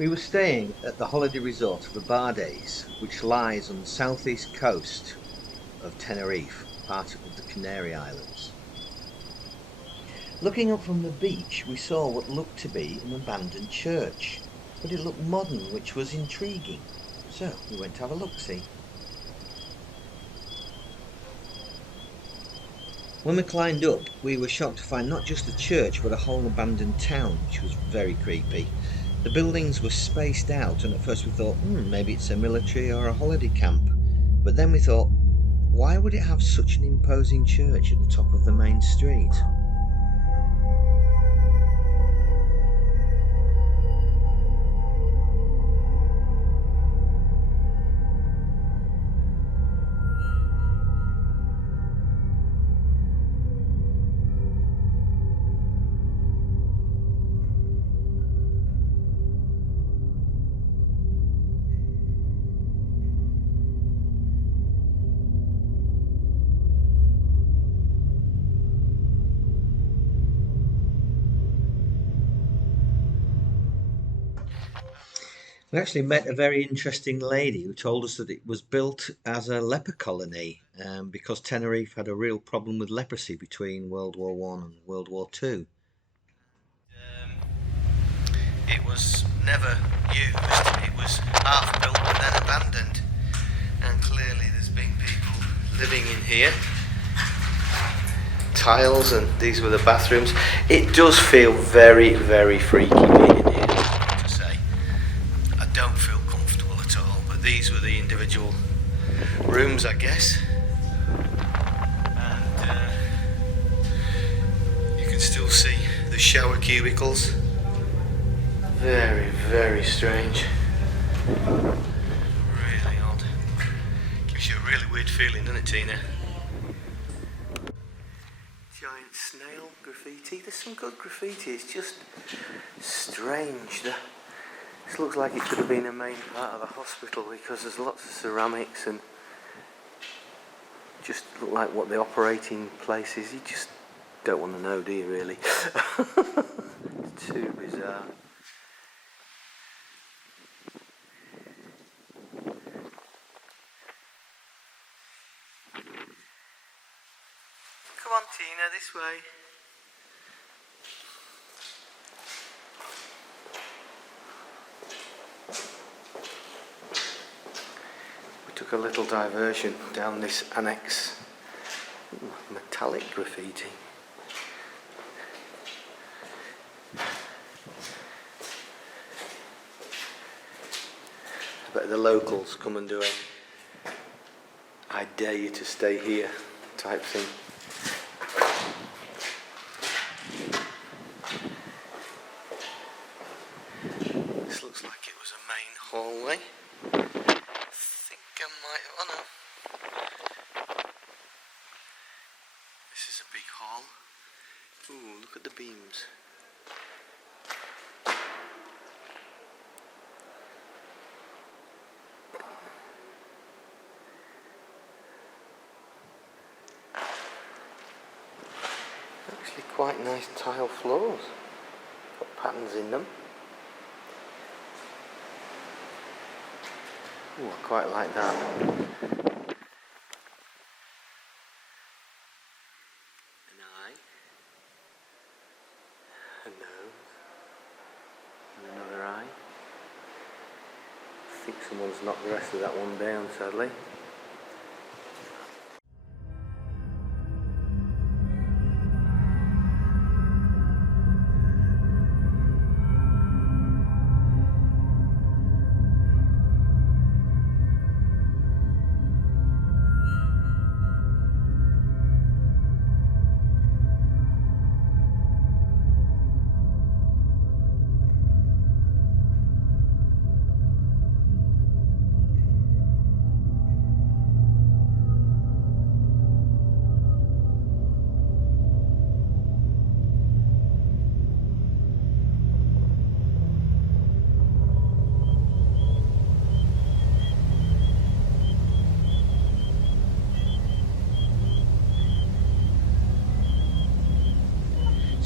We were staying at the holiday resort of Abades, which lies on the southeast coast of Tenerife, part of the Canary Islands. Looking up from the beach, we saw what looked to be an abandoned church, but it looked modern, which was intriguing. So we went to have a look-see. When we climbed up, we were shocked to find not just the church, but a whole abandoned town, which was very creepy. The buildings were spaced out, and at first we thought, maybe it's a military or a holiday camp. But then we thought, why would it have such an imposing church at the top of the main street? We actually met a very interesting lady who told us that it was built as a leper colony because Tenerife had a real problem with leprosy between World War One and World War Two. It was never used, it was half built but then abandoned, and clearly there's been people living in here. Tiles, and these were the bathrooms. It does feel very, very freaky being in here, I have to say. I don't feel comfortable at all, but these were the individual rooms, I guess. And you can still see the shower cubicles. Very, very strange. Really odd. Gives you a really weird feeling, doesn't it, Tina? Giant snail graffiti. There's some good graffiti. It's just strange. This looks like it could have been a main part of the hospital because there's lots of ceramics and just look like what the operating place is. You just don't want to know, do you, really? It's too bizarre. Come on, Tina, this way. We took a little diversion down this annex. Ooh, metallic graffiti. I bet the locals come and do a "I dare you to stay here" type thing. This looks like it was a main hallway. I think I might, oh no. This is a big hall. Ooh, look at the beams. Actually quite nice tile floors. Got patterns in them. Ooh, I quite like that. An eye. A nose. And another eye. I think someone's knocked the rest of that one down, sadly.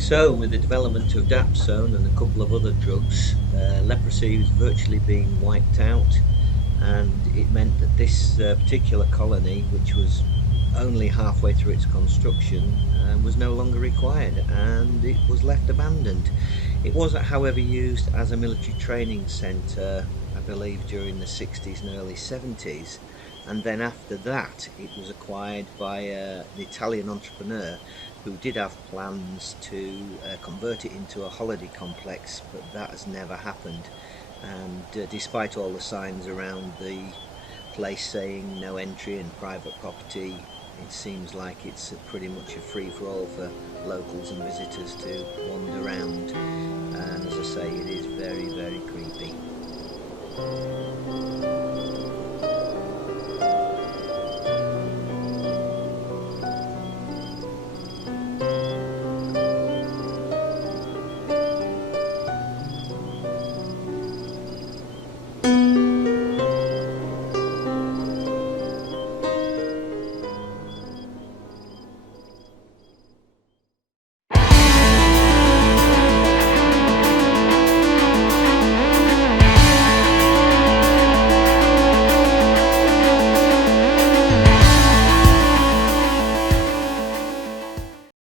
So, with the development of dapsone and a couple of other drugs, leprosy was virtually being wiped out, and it meant that this particular colony, which was only halfway through its construction, was no longer required, and it was left abandoned. It was, however, used as a military training centre, I believe, during the 60s and early 70s. And then after that, it was acquired by an Italian entrepreneur who did have plans to convert it into a holiday complex, but that has never happened. And despite all the signs around the place saying no entry and private property, it seems like it's pretty much a free-for-all for locals and visitors to wander around. And as I say, it is very, very creepy.